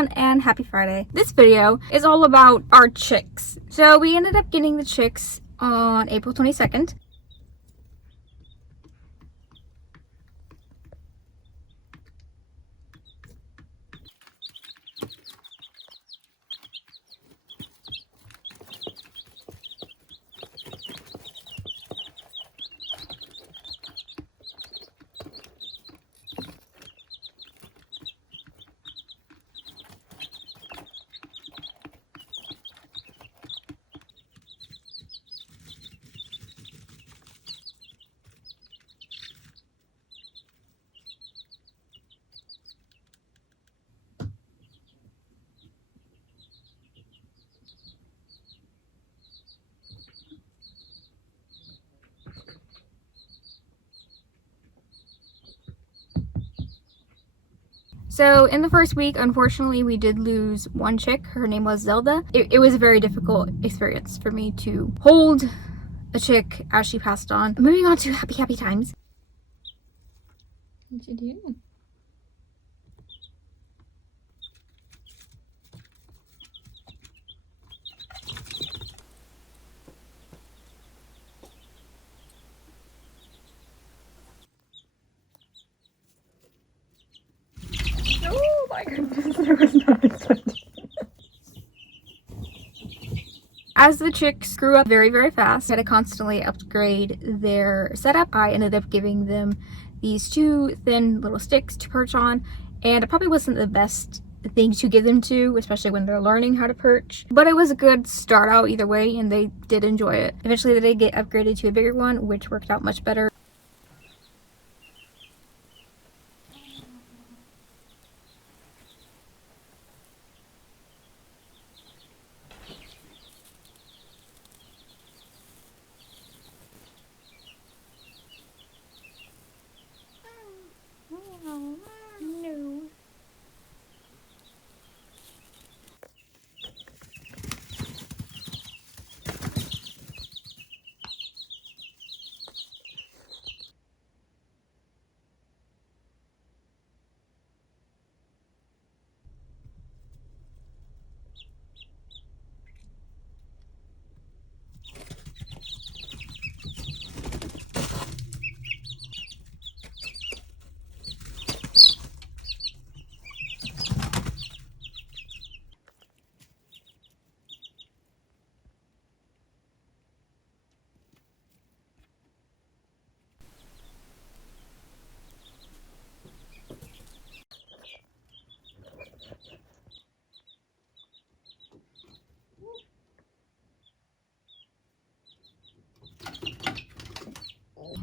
everyone, and happy Friday. This video is all about our chicks. So we ended up getting the chicks on April 22nd. So in the first week, unfortunately, we did lose one chick. Her name was Zelda. It was a very difficult experience for me to hold a chick as she passed on. Moving on to happy times. What you doing? Oh my goodness, I was not expecting. As the chicks grew up very fast, I had to constantly upgrade their setup. I ended up giving them these two thin little sticks to perch on, and it probably wasn't the best thing to give them to, especially when they're learning how to perch. But it was a good start out either way, and they did enjoy it. Eventually they did get upgraded to a bigger one, which worked out much better. No.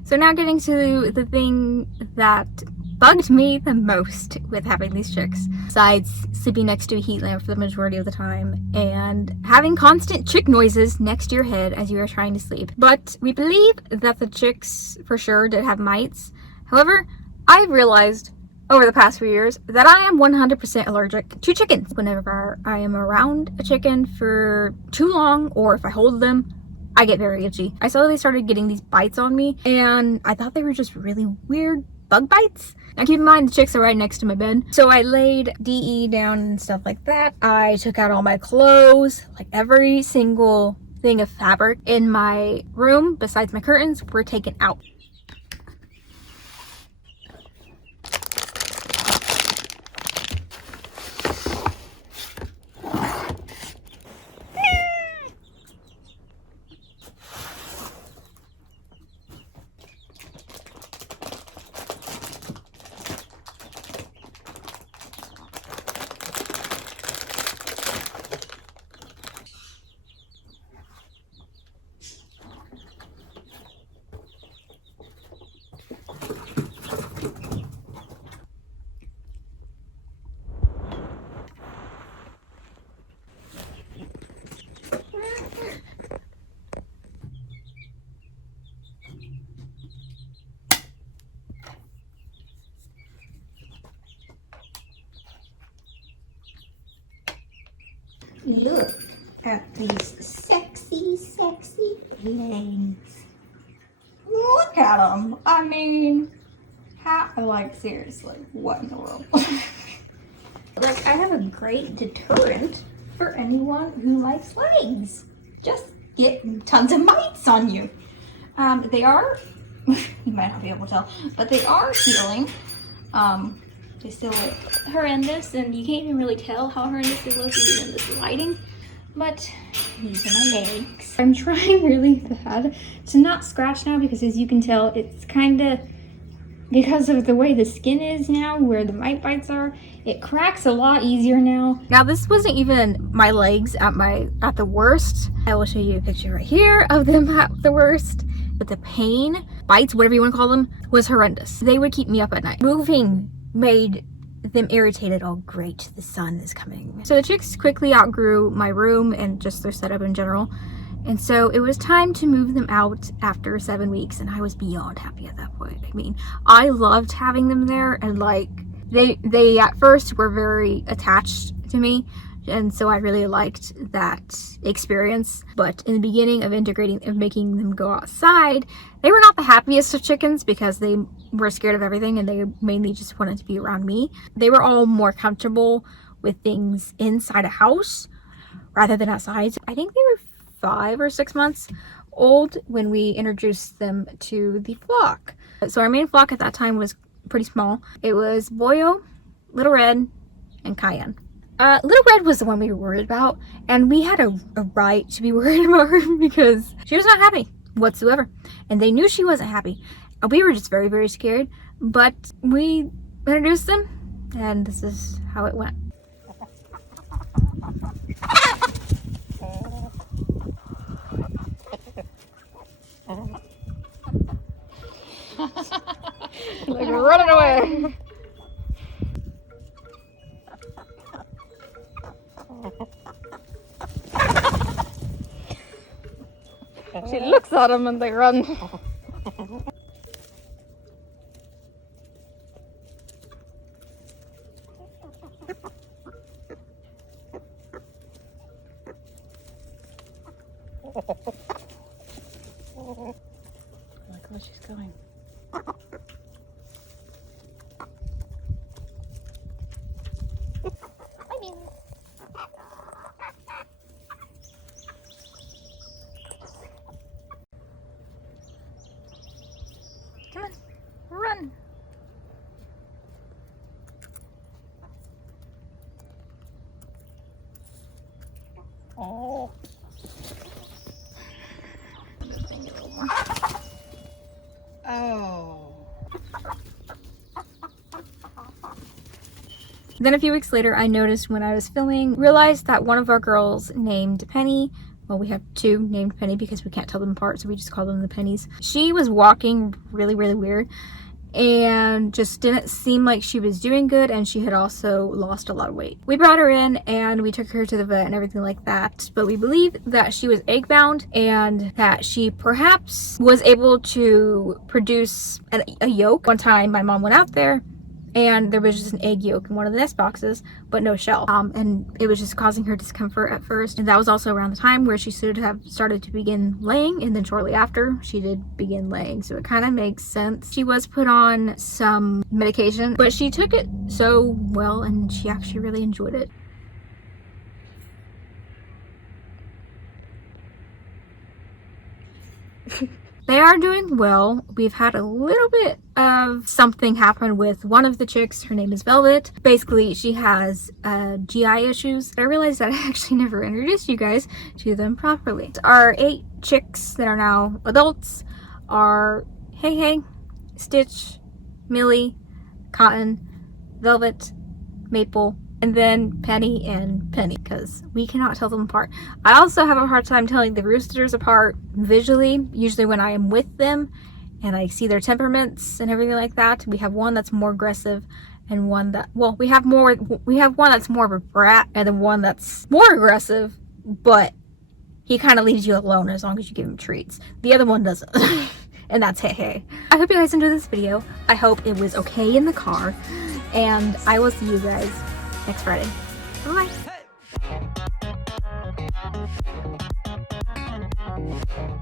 So now getting to the thing that bugged me the most with having these chicks, besides sleeping next to a heat lamp for the majority of the time and having constant chick noises next to your head as you are trying to sleep. But we believe that the chicks for sure did have mites. However, I've realized over the past few years that I am 100% allergic to chickens. Whenever I am around a chicken for too long, or if I hold them, I get very itchy. I slowly started getting these bites on me, and I thought they were just really weird bug bites. Now keep in mind, the chicks are right next to my bed. So I laid DE down and stuff like that. I took out all my clothes, like every single thing of fabric in my room, besides my curtains, were taken out. Look at these sexy legs. Look at them. I mean, how, like, seriously, what in the world? Like, I have a great deterrent for anyone who likes legs. Just get tons of mites on you. They are, you might not be able to tell, but they are healing. They still look horrendous, and you can't even really tell how horrendous they look even in this lighting. But these are my legs. I'm trying really bad to not scratch now because, as you can tell, it's kind of, because of the way the skin is now, where the mite bites are, it cracks a lot easier now. Now, this wasn't even my legs at the worst. I will show you a picture right here of them at the worst. But the pain, bites, whatever you want to call them, was horrendous. They would keep me up at night. Moving made them irritated. Oh great, the sun is coming. So the chicks quickly outgrew my room and just their setup in general. And so it was time to move them out after 7 weeks, and I was beyond happy at that point. I mean, I loved having them there, and like, they at first were very attached to me, and so I really liked that experience. But in the beginning of making them go outside, they were not the happiest of chickens because they were scared of everything and they mainly just wanted to be around me. They were all more comfortable with things inside a house rather than outside. I think they were 5 or 6 months old when we introduced them to the flock. So our main flock at that time was pretty small. It was Boyo, Little Red, and Cayenne. Little Red was the one we were worried about, and we had a right to be worried about her because she was not happy whatsoever, and they knew she wasn't happy. We were just very, very scared, but we introduced them, and this is how it went. Like running away. She looks at them and they run. Look where she's going. Come on, run. Oh. Oh. Then a few weeks later, I noticed when I was filming, realized that one of our girls named Penny, well, we have 2 named Penny because we can't tell them apart, so we just call them the Pennies. She was walking really, really weird and just didn't seem like she was doing good, and she had also lost a lot of weight. We brought her in and we took her to the vet and everything like that, but we believe that she was egg bound and that she perhaps was able to produce a yolk. One time my mom went out there and there was just an egg yolk in one of the nest boxes, but no shell. And it was just causing her discomfort at first. And that was also around the time where she should have started to begin laying, and then shortly after, she did begin laying. So it kind of makes sense. She was put on some medication, but she took it so well, and she actually really enjoyed it. They are doing well. We've had a little bit of something happen with one of the chicks. Her name is Velvet. Basically, she has GI issues. I realized that I actually never introduced you guys to them properly. Our 8 chicks that are now adults are Hey Hey, Stitch, Millie, Cotton, Velvet, Maple, and then Penny and Penny, because we cannot tell them apart. I also have a hard time telling the roosters apart visually, usually when I am with them and I see their temperaments and everything like that. We have one that's more aggressive and one that, well, we have one that's more of a brat and then one that's more aggressive, but he kind of leaves you alone as long as you give him treats. The other one doesn't. And that's Hey Hey. I hope you guys enjoyed this video. I hope it was okay in the car, and I will see you guys next Friday. Bye.